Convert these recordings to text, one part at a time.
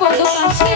বন্ধু আসে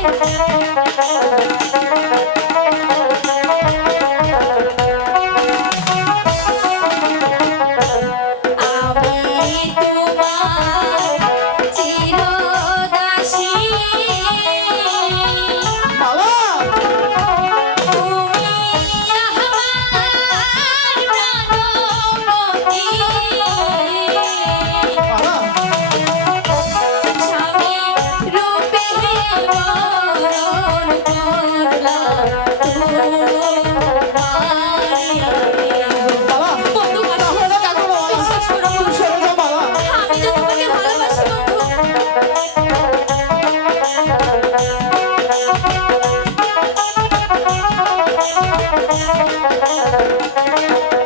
thank you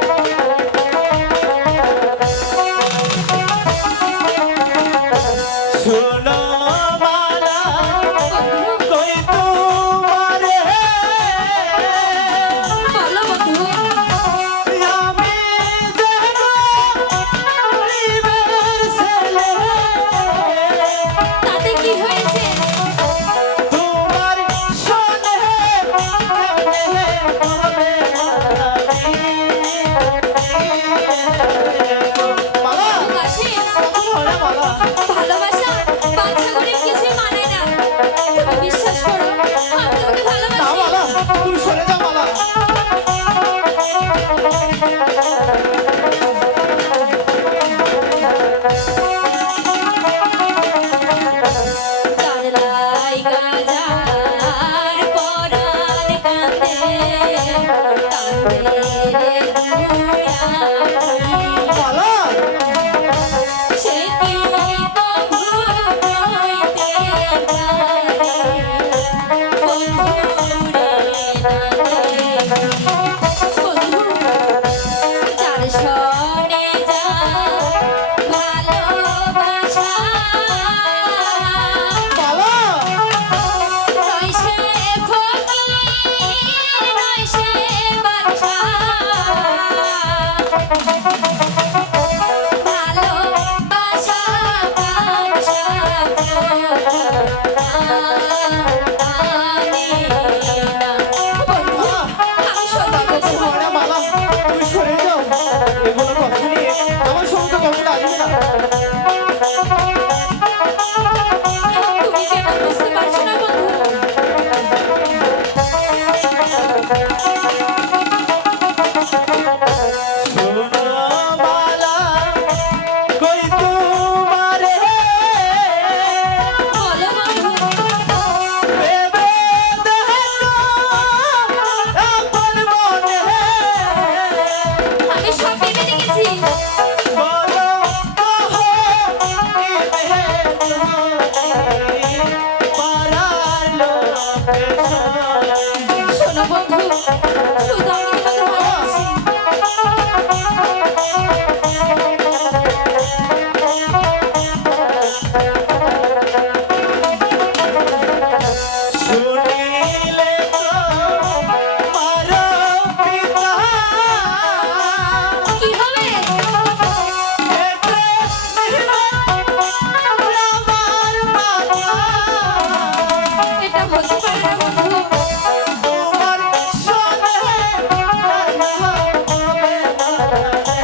love.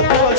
Whoa, whoa.